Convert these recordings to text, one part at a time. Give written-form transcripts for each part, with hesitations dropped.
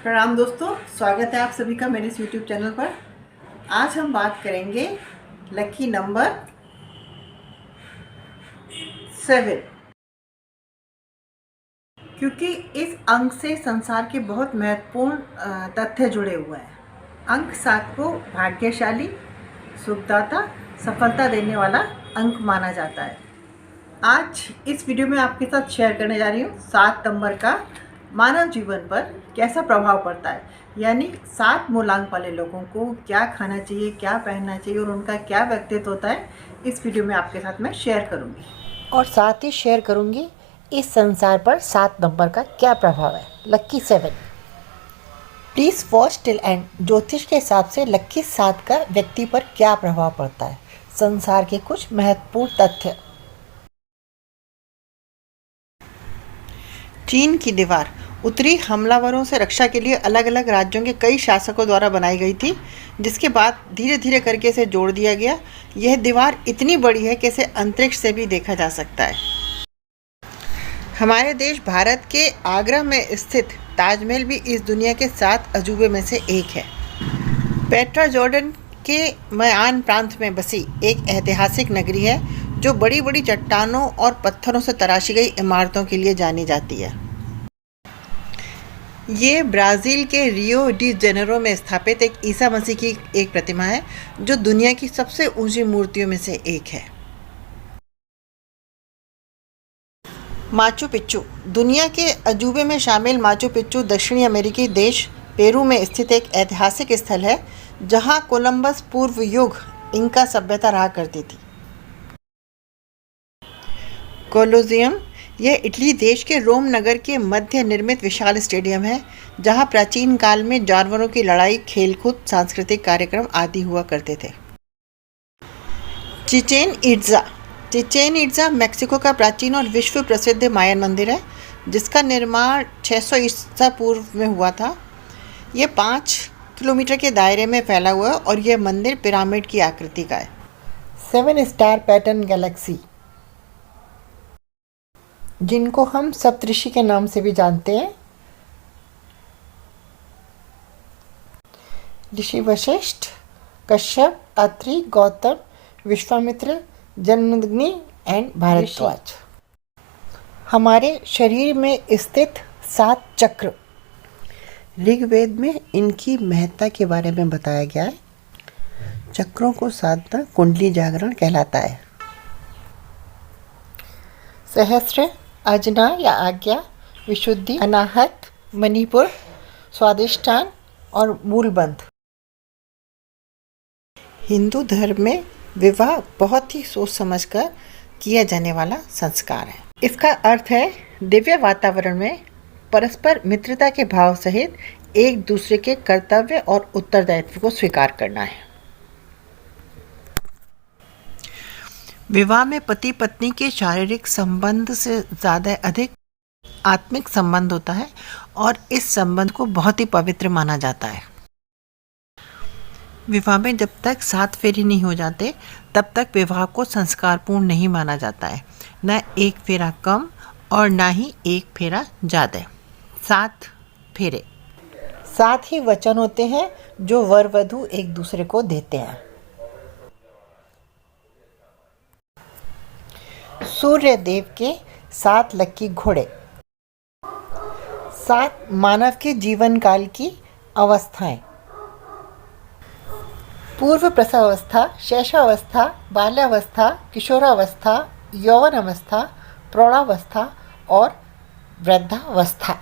प्रणाम दोस्तों, स्वागत है आप सभी का मेरे इस YouTube चैनल पर। आज हम बात करेंगे लकी नंबर 7, क्योंकि इस अंक से संसार के बहुत महत्वपूर्ण तथ्य जुड़े हुए हैं। अंक 7 को भाग्यशाली, सुखदाता, सफलता देने वाला अंक माना जाता है। आज इस वीडियो में आपके साथ शेयर करने जा रही हूँ 7 नंबर का मानव जीवन पर कैसा प्रभाव पड़ता है, यानी 7 मूलांक वाले लोगों को क्या खाना चाहिए, क्या पहनना चाहिए और उनका क्या व्यक्तित्व होता है। इस वीडियो में आपके साथ मैं शेयर करूंगी और साथ ही शेयर करूंगी इस संसार पर 7 नंबर का क्या प्रभाव है। लक्की 7, प्लीज़ वॉच टिल एंड। ज्योतिष के हिसाब से लक्की 7 का व्यक्ति पर क्या प्रभाव पड़ता है, संसार के कुछ महत्वपूर्ण तथ्य। चीन की दीवार उत्तरी हमलावरों से रक्षा के लिए अलग अलग राज्यों के कई शासकों द्वारा बनाई गई थी, जिसके बाद धीरे धीरे करके इसे जोड़ दिया गया। यह दीवार इतनी बड़ी है कि इसे अंतरिक्ष से भी देखा जा सकता है। हमारे देश भारत के आगरा में स्थित ताजमहल भी इस दुनिया के 7 अजूबे में से एक है। पेट्रा जॉर्डन के मयान प्रांत में बसी एक ऐतिहासिक नगरी है, जो बड़ी बड़ी चट्टानों और पत्थरों से तराशी गई इमारतों के लिए जानी जाती है। ये ब्राज़ील के रियो डी जेनेरो में स्थापित एक ईसा मसीह की एक प्रतिमा है, जो दुनिया की सबसे ऊंची मूर्तियों में से एक है। माचू पिच्चू दुनिया के अजूबे में शामिल माचू पिच्चू दक्षिणी अमेरिकी देश पेरू में स्थित एक ऐतिहासिक स्थल है, जहां कोलंबस पूर्व युग इंका सभ्यता रहा करती थी। कोलोजियम यह इटली देश के रोम नगर के मध्य निर्मित विशाल स्टेडियम है, जहां प्राचीन काल में जानवरों की लड़ाई, खेलकूद, सांस्कृतिक कार्यक्रम आदि हुआ करते थे। चिचेन इट्ज़ा मैक्सिको का प्राचीन और विश्व प्रसिद्ध मायन मंदिर है, जिसका निर्माण 600 ईसा पूर्व में हुआ था। यह 5 किलोमीटर के दायरे में फैला हुआ है और यह मंदिर पिरामिड की आकृति का है। 7 स्टार पैटर्न गैलेक्सी, जिनको हम सप्तऋषि के नाम से भी जानते हैं, ऋषि वशिष्ठ, कश्यप, अत्रि, गौतम, विश्वामित्र, जमदग्नि एंड भारद्वाज। हमारे शरीर में स्थित 7 चक्र, ऋग्वेद में इनकी महत्ता के बारे में बताया गया है। चक्रों को साधना कुंडली जागरण कहलाता है। सहस्त्र, अजना या आज्ञा, विशुद्धि, अनाहत, मणिपुर, स्वादिष्ठान और मूलबंध। हिंदू धर्म में विवाह बहुत ही सोच समझकर किया जाने वाला संस्कार है। इसका अर्थ है दिव्य वातावरण में परस्पर मित्रता के भाव सहित एक दूसरे के कर्तव्य और उत्तरदायित्व को स्वीकार करना है। विवाह में पति पत्नी के शारीरिक संबंध से ज़्यादा अधिक आत्मिक संबंध होता है और इस संबंध को बहुत ही पवित्र माना जाता है। विवाह में जब तक 7 फेरे नहीं हो जाते, तब तक विवाह को संस्कारपूर्ण नहीं माना जाता है। न एक फेरा कम और ना ही एक फेरा ज़्यादा। 7 फेरे, 7 ही वचन होते हैं जो वर वधू एक दूसरे को देते हैं। सूर्य देव के 7 लक्की घोड़े, 7 मानव के जीवन काल की अवस्थाएं, पूर्व प्रसवावस्था, शैशवावस्था, बाल्यावस्था, किशोरावस्था, यौवन अवस्था, प्रौढ़ावस्था और वृद्धावस्था।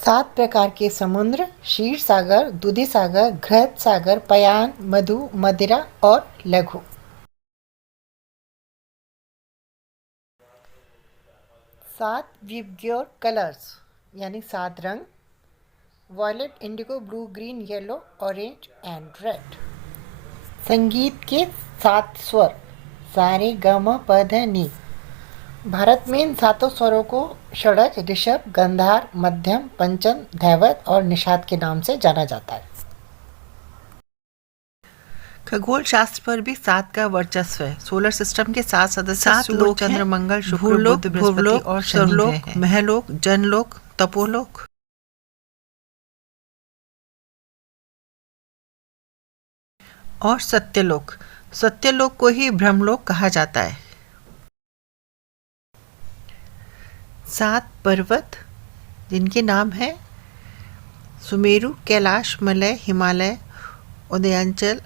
7 प्रकार के समुद्र, क्षीर सागर, दूधी सागर, घृत सागर, पयान, मधु, मदिरा और लघु। 7 विबग्योर कलर्स यानी 7 रंग, violet, indigo, blue, green, yellow, orange and red. संगीत के 7 स्वर, सा रे ग म प ध नि। भारत में इन 7 स्वरों को षडज, ऋषभ, गंधार, मध्यम, पंचम, धैवत और निषाद के नाम से जाना जाता है। खगोल शास्त्र पर भी 7 का वर्चस्व है। सोलर सिस्टम के 7 सदस्य 7 लोग चंद्र मंगल शुक्र बुध बृहस्पति और सर्वलोक, महलोक, जनलोक, तपोलोक और सत्यलोक। सत्यलोक को ही ब्रह्मलोक कहा जाता है। 7 पर्वत जिनके नाम है सुमेरु, कैलाश, मलय, हिमालय, उदयांचल,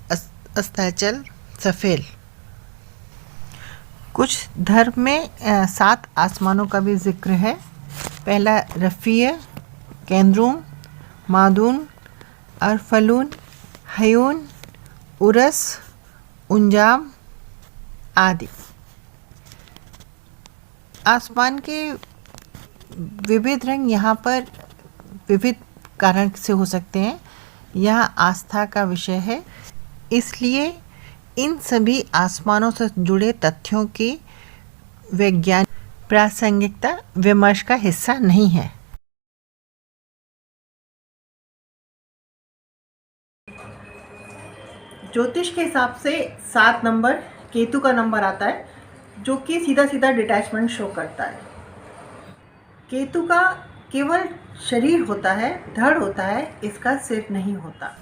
अस्ताचल, सफेल। कुछ धर्म में 7 आसमानों का भी जिक्र है। पहला रफ़ीय, केंद्रूम, मादून, अरफलून, हयून, उरस, उंजाम आदि। आसमान के विविध रंग यहाँ पर विविध कारण से हो सकते हैं। यह आस्था का विषय है, इसलिए इन सभी आसमानों से जुड़े तथ्यों की वैज्ञानिक प्रासंगिकता विमर्श का हिस्सा नहीं है। ज्योतिष के हिसाब से 7 नंबर केतु का नंबर आता है, जो कि सीधा सीधा डिटैचमेंट शो करता है। केतु का केवल शरीर होता है, धड़ होता है, इसका सिर नहीं होता।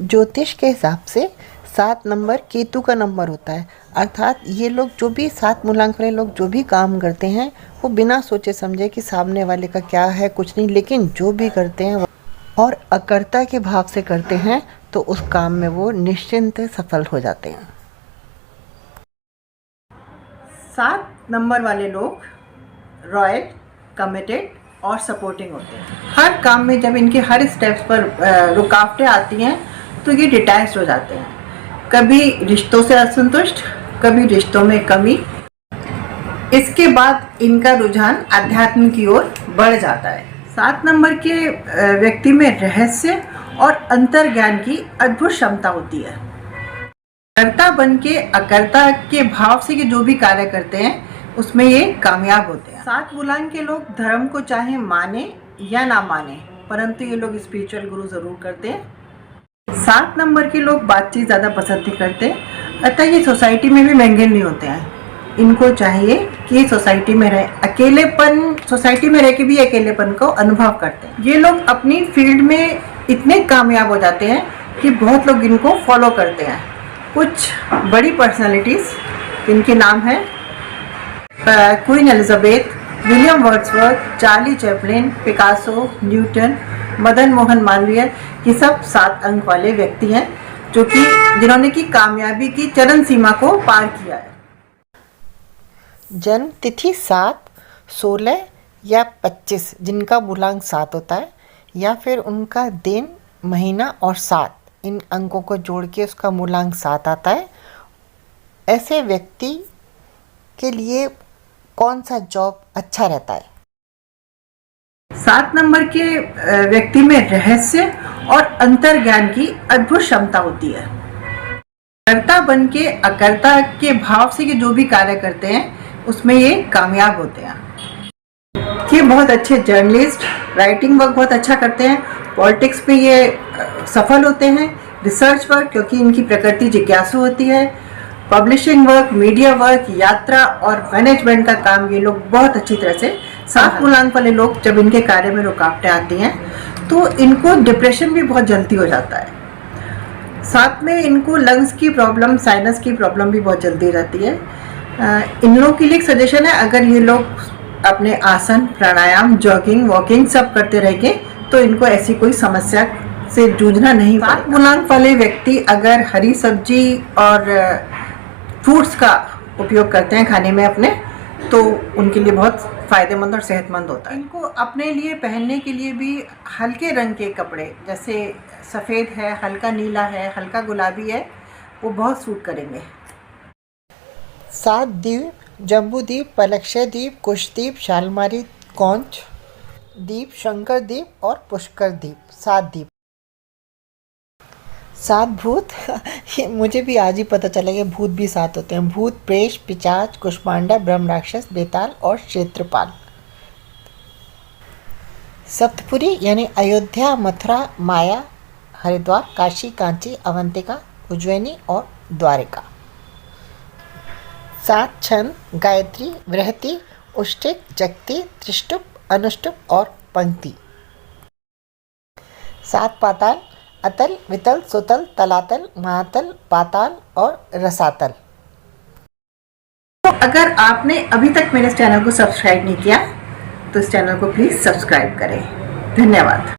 ज्योतिष के हिसाब से 7 नंबर केतु का नंबर होता है, अर्थात ये लोग जो भी 7 मूलांक वाले लोग जो भी काम करते हैं वो बिना सोचे समझे कि सामने वाले का क्या है कुछ नहीं, लेकिन जो भी करते हैं और अकर्ता के भाव से करते हैं तो उस काम में वो निश्चिंत सफल हो जाते हैं। 7 नंबर वाले लोग रॉयल, कमिटेड और सपोर्टिंग होते हैं। हर काम में जब इनके हर स्टेप्स पर रुकावटें आती हैं तो ये डिटैच हो जाते हैं। कभी रिश्तों से असंतुष्ट, कभी रिश्तों में कमी। इसके बाद इनका रुझान अध्यात्म की ओर बढ़ जाता है। 7 नंबर के व्यक्ति में रहस्य और अंतर्ज्ञान की अद्भुत क्षमता होती है। कर्ता बन के अकर्ता के भाव से जो भी कार्य करते हैं उसमें ये कामयाब होते हैं। 7 मूलांक के लोग धर्म को चाहे माने या ना माने, परंतु ये लोग स्पिरिचुअल गुरु जरूर करते हैं। 7 नंबर के लोग बातचीत ज़्यादा पसंद नहीं करते, अतः ये सोसाइटी में भी महंगे नहीं होते हैं। इनको चाहिए कि सोसाइटी में रहे, अकेलेपन, सोसाइटी में रह के भी अकेलेपन को अनुभव करते हैं। ये लोग अपनी फील्ड में इतने कामयाब हो जाते हैं कि बहुत लोग इनको फॉलो करते हैं। कुछ बड़ी पर्सनालिटीज़ जिनके नाम हैं queen Elizabeth, William Wordsworth, Charlie Chaplin, Picasso, Newton, Madan Mohan Malviya, ये सब 7 अंक वाले व्यक्ति हैं जो कि जिन्होंने की कामयाबी की चरम सीमा को पार किया है। जन्म तिथि 7, 16 या 25 जिनका मूलांक 7 होता है, या फिर उनका दिन, महीना और 7 इन अंकों को जोड़ के उसका मूलांक 7 आता है। ऐसे व्यक्ति के लिए कौन सा जॉब अच्छा रहता है? 7 नंबर के व्यक्ति में रहस्य और अंतर्ज्ञान की अद्भुत क्षमता होती है। कर्ता बन के अकर्ता के भाव से जो भी कार्य करते हैं उसमें ये कामयाब होते हैं। ये बहुत अच्छे जर्नलिस्ट, राइटिंग वर्क बहुत अच्छा करते हैं, पॉलिटिक्स पे ये सफल होते हैं, रिसर्च वर्क क्योंकि इनकी प्रकृति जिज्ञासु होती है, पब्लिशिंग वर्क, मीडिया वर्क, यात्रा और मैनेजमेंट का काम ये लोग बहुत अच्छी तरह से। 7 मूलांक वाले लोग जब इनके कार्य में रुकावटें आती हैं तो इनको डिप्रेशन भी बहुत जल्दी हो जाता है। साथ में इनको लंग्स की प्रॉब्लम, साइनस की प्रॉब्लम भी बहुत जल्दी हो जाती है। इन लोगों के लिए एक सजेशन है, अगर ये लोग अपने आसन, प्राणायाम, जॉगिंग, वॉकिंग सब करते रहेंगे तो इनको ऐसी कोई समस्या से जूझना नहीं पड़ेगा। 7 मूलांक वाले व्यक्ति अगर हरी सब्जी और फ्रूट्स का उपयोग करते हैं खाने में अपने, तो उनके लिए बहुत फ़ायदेमंद और सेहतमंद होता है। इनको अपने लिए पहनने के लिए भी हल्के रंग के कपड़े, जैसे सफ़ेद है, हल्का नीला है, हल्का गुलाबी है, वो बहुत सूट करेंगे। 7 द्वीप, जम्बू द्वीप, पलक्षय द्वीप, कुशद्वीप, शालमारी, कौंच द्वीप, शंकर द्वीप और पुष्कर द्वीप, 7 द्वीप। 7 भूत मुझे भी आज ही पता चला कि भूत भी 7 होते हैं। भूत, प्रेष, पिशाच, कुष्मांडा, ब्रह्म राक्षस, बेताल और क्षेत्रपाल। सप्तपुरी यानी अयोध्या, मथुरा, माया, हरिद्वार, काशी, कांची, अवंतिका, उज्जैनी और द्वारिका। 7 छंद गायत्री, बृहति, उष्टिक, जगति, त्रिष्टुप, अनुष्टुप और पंक्ति। 7 पाताल अतल, वितल, सुतल, तलातल, महातल, पाताल और रसातल। तो अगर आपने अभी तक मेरे चैनल को सब्सक्राइब नहीं किया तो इस चैनल को प्लीज़ सब्सक्राइब करें। धन्यवाद।